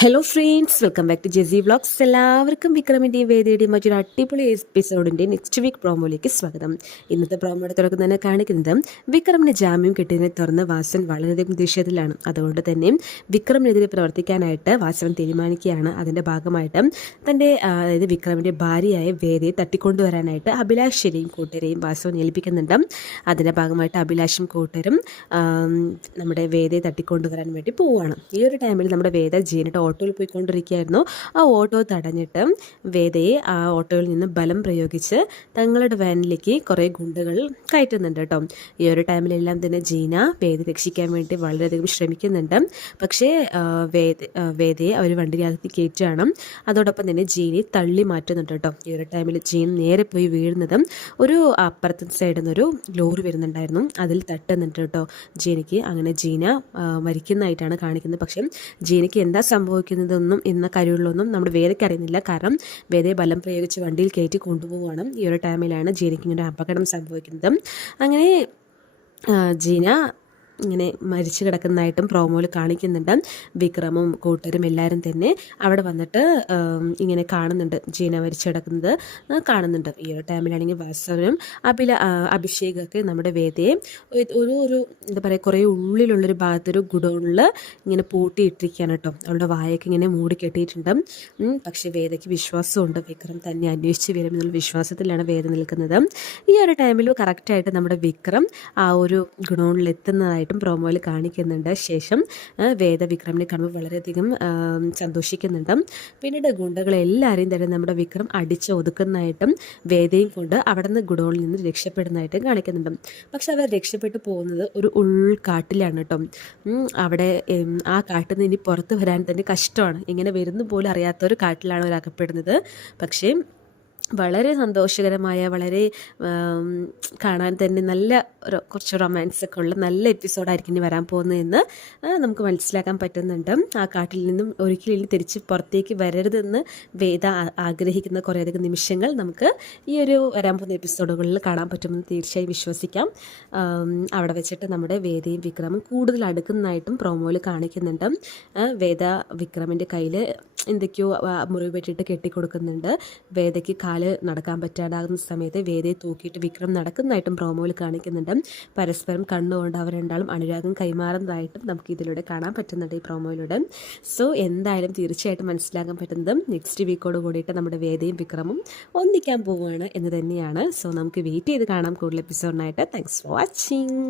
Hello friends, welcome back to Jessy vlogs. എല്ലാവർക്കും വിക്രമിൻ്റെയും വേദിയുടെയും മറ്റൊരു അടിപൊളി എപ്പിസോഡിൻ്റെ നെക്സ്റ്റ് വീക്ക് പ്രോമോയിലേക്ക് സ്വാഗതം. ഇന്നത്തെ പ്രോമോയുടെ തുടക്കം തന്നെ കാണിക്കുന്നത് വിക്രമിന് ജാമ്യം കിട്ടിയതിനെ തുടർന്ന് വാസൻ വളരെയധികം ദേഷ്യത്തിലാണ്. അതുകൊണ്ട് തന്നെ വിക്രമിനെതിരെ പ്രവർത്തിക്കാനായിട്ട് വാസവൻ തീരുമാനിക്കുകയാണ്. അതിൻ്റെ ഭാഗമായിട്ട് തൻ്റെ അതായത് വിക്രമിൻ്റെ ഭാര്യയായ വേദയെ തട്ടിക്കൊണ്ടുവരാനായിട്ട് അഭിലാഷിനെയും കൂട്ടരെയും വാസവൻ ഏൽപ്പിക്കുന്നുണ്ട്. അതിൻ്റെ ഭാഗമായിട്ട് അഭിലാഷും കൂട്ടരും നമ്മുടെ വേദയെ തട്ടിക്കൊണ്ടുവരാൻ വേണ്ടി പോവുകയാണ്. ഈ ഒരു ടൈമിൽ നമ്മുടെ വേദ ജീനിട്ട് ഓട്ടോയിൽ പോയിക്കൊണ്ടിരിക്കുകയായിരുന്നു. ആ ഓട്ടോ തടഞ്ഞിട്ട് വേദയെ ആ ഓട്ടോയിൽ നിന്ന് ബലം പ്രയോഗിച്ച് തങ്ങളുടെ വാനിലേക്ക് കുറേ ഗുണ്ടകൾ കയറ്റുന്നുണ്ട് കേട്ടോ. ഈ ഒരു ടൈമിലെല്ലാം തന്നെ ജീന വേദയെ രക്ഷിക്കാൻ വേണ്ടി വളരെയധികം ശ്രമിക്കുന്നുണ്ട്. പക്ഷേ വേദയെ അവർ വണ്ടിക്കകത്ത് കയറ്റുകയാണ്. അതോടൊപ്പം തന്നെ ജീനെ തള്ളി മാറ്റുന്നുണ്ട് കേട്ടോ. ഈ ഒരു ടൈമിൽ ജീൻ നേരെ പോയി വീഴുന്നത് ഒരു അപ്പുറത്തെ സൈഡിൽ നിന്നൊരു ലോറി വരുന്നുണ്ടായിരുന്നു, അതിൽ തട്ടുന്നുണ്ട് കേട്ടോ ജീനയ്ക്ക്. അങ്ങനെ ജീന മരിക്കുന്നതായിട്ടാണ് കാണിക്കുന്നത്. പക്ഷേ ജീനയ്ക്ക് എന്താ സംഭവിക്കുന്നതൊന്നും ഇന്ന കാര്യങ്ങളിലൊന്നും നമ്മുടെ വേദയ്ക്ക് അറിയുന്നില്ല. കാരണം വേദയെ ബലം പ്രയോഗിച്ച് വണ്ടിയിൽ കയറ്റി കൊണ്ടുപോവുകയാണ്. ഈ ഒരു ടൈമിലാണ് ജീനയ്ക്ക് ഇങ്ങനെ അപകടം സംഭവിക്കുന്നത്. അങ്ങനെ ജീന ഇങ്ങനെ മരിച്ചു കിടക്കുന്നതായിട്ടും പ്രോമോയിൽ കാണിക്കുന്നുണ്ട്. വിക്രമും കൂട്ടരും എല്ലാവരും തന്നെ അവിടെ വന്നിട്ട് ഇങ്ങനെ കാണുന്നുണ്ട്, ജീന മരിച്ചു കിടക്കുന്നത് കാണുന്നുണ്ട്. ഈ ഒരു ടൈമിലാണെങ്കിൽ വാസവനും അഭിഷേകൊക്കെ നമ്മുടെ വേദയെ ഒരു എന്താ പറയുക കുറേ ഉള്ളിലുള്ളൊരു ഭാഗത്തൊരു ഗുഡൗണിൽ ഇങ്ങനെ പൂട്ടിയിട്ടിരിക്കുകയാണ് കേട്ടോ. അവളുടെ വായൊക്കെ ഇങ്ങനെ മൂടി കെട്ടിയിട്ടുണ്ട്. പക്ഷേ വേദയ്ക്ക് വിശ്വാസമുണ്ട്, വിക്രം തന്നെ അന്വേഷിച്ച് വരുമെന്നുള്ള വിശ്വാസത്തിലാണ് വേദ നിൽക്കുന്നത്. ഈ ഒരു ടൈമിൽ കറക്റ്റായിട്ട് നമ്മുടെ വിക്രം ആ ഒരു ഗുഡൗണിൽ എത്തുന്നതായിട്ട് പ്രോമോയിൽ കാണിക്കുന്നുണ്ട്. ശേഷം വേദ വിക്രമിനെ കാണുമ്പോൾ വളരെയധികം സന്തോഷിക്കുന്നുണ്ട്. പിന്നീട് ഗുണ്ടകളെല്ലാവരെയും തന്നെ നമ്മുടെ വിക്രം അടിച്ച് ഒതുക്കുന്നതായിട്ടും വേദയും കൊണ്ട് അവിടെ നിന്ന് ഗുഡൗണിൽ നിന്ന് രക്ഷപ്പെടുന്നതായിട്ടും കാണിക്കുന്നുണ്ട്. പക്ഷെ അവർ രക്ഷപ്പെട്ടു പോകുന്നത് ഒരു ഉൾക്കാട്ടിലാണ് കേട്ടോ. അവിടെ ആ കാട്ടിൽ നിന്ന് ഇനി പുറത്ത് വരാൻ തന്നെ കഷ്ടമാണ്. ഇങ്ങനെ വരുന്ന പോലും അറിയാത്ത ഒരു കാട്ടിലാണ് അവർ അകപ്പെടുന്നത്. പക്ഷേ വളരെ സന്തോഷകരമായ, വളരെ കാണാൻ തന്നെ നല്ല കുറച്ച് റൊമാൻസൊക്കെ ഉള്ള നല്ല എപ്പിസോഡായിരിക്കും ഇനി വരാൻ പോകുന്നതെന്ന് നമുക്ക് മനസ്സിലാക്കാൻ പറ്റുന്നുണ്ട്. ആ കാട്ടിൽ നിന്നും ഒരിക്കലും തിരിച്ച് പുറത്തേക്ക് വരരുതെന്ന് വേദ ആഗ്രഹിക്കുന്ന കുറേയധികം നിമിഷങ്ങൾ നമുക്ക് ഈ ഒരു വരാൻ പോകുന്ന എപ്പിസോഡുകളിൽ കാണാൻ പറ്റുമെന്ന് തീർച്ചയായും വിശ്വസിക്കാം. അവിടെ വെച്ചിട്ട് നമ്മുടെ വേദയും വിക്രമും കൂടുതൽ അടുക്കുന്നതായിട്ടും പ്രോമോയിൽ കാണിക്കുന്നുണ്ട്. വേദ വിക്രമിൻ്റെ കയ്യിൽ എന്തൊക്കെയോ മുറിവ് പറ്റിയിട്ട് കെട്ടിക്കൊടുക്കുന്നുണ്ട്. വേദയ്ക്ക് നടക്കാൻ പറ്റാതാകുന്ന സമയത്ത് വേദയെ തൂക്കിയിട്ട് വിക്രം നടക്കുന്നതായിട്ടും പ്രോമോയിൽ കാണിക്കുന്നുണ്ട്. പരസ്പരം കണ്ണുകൊണ്ട് അവർ രണ്ടാളും അനുരാഗം കൈമാറുന്നതായിട്ടും നമുക്ക് ഇതിലൂടെ കാണാൻ പറ്റുന്നുണ്ട് ഈ പ്രോമോയിലൂടെ. സോ എന്തായാലും തീർച്ചയായിട്ടും മനസ്സിലാക്കാൻ പറ്റുന്നത് നെക്സ്റ്റ് വീക്കോട് കൂടിയിട്ട് നമ്മുടെ വേദയും വിക്രമും ഒന്നിക്കാൻ പോവുകയാണ് എന്ന് തന്നെയാണ്. സോ നമുക്ക് വെയിറ്റ് ചെയ്ത് കാണാം കൂടുതൽ എപ്പിസോഡിനായിട്ട്. Thanks for watching.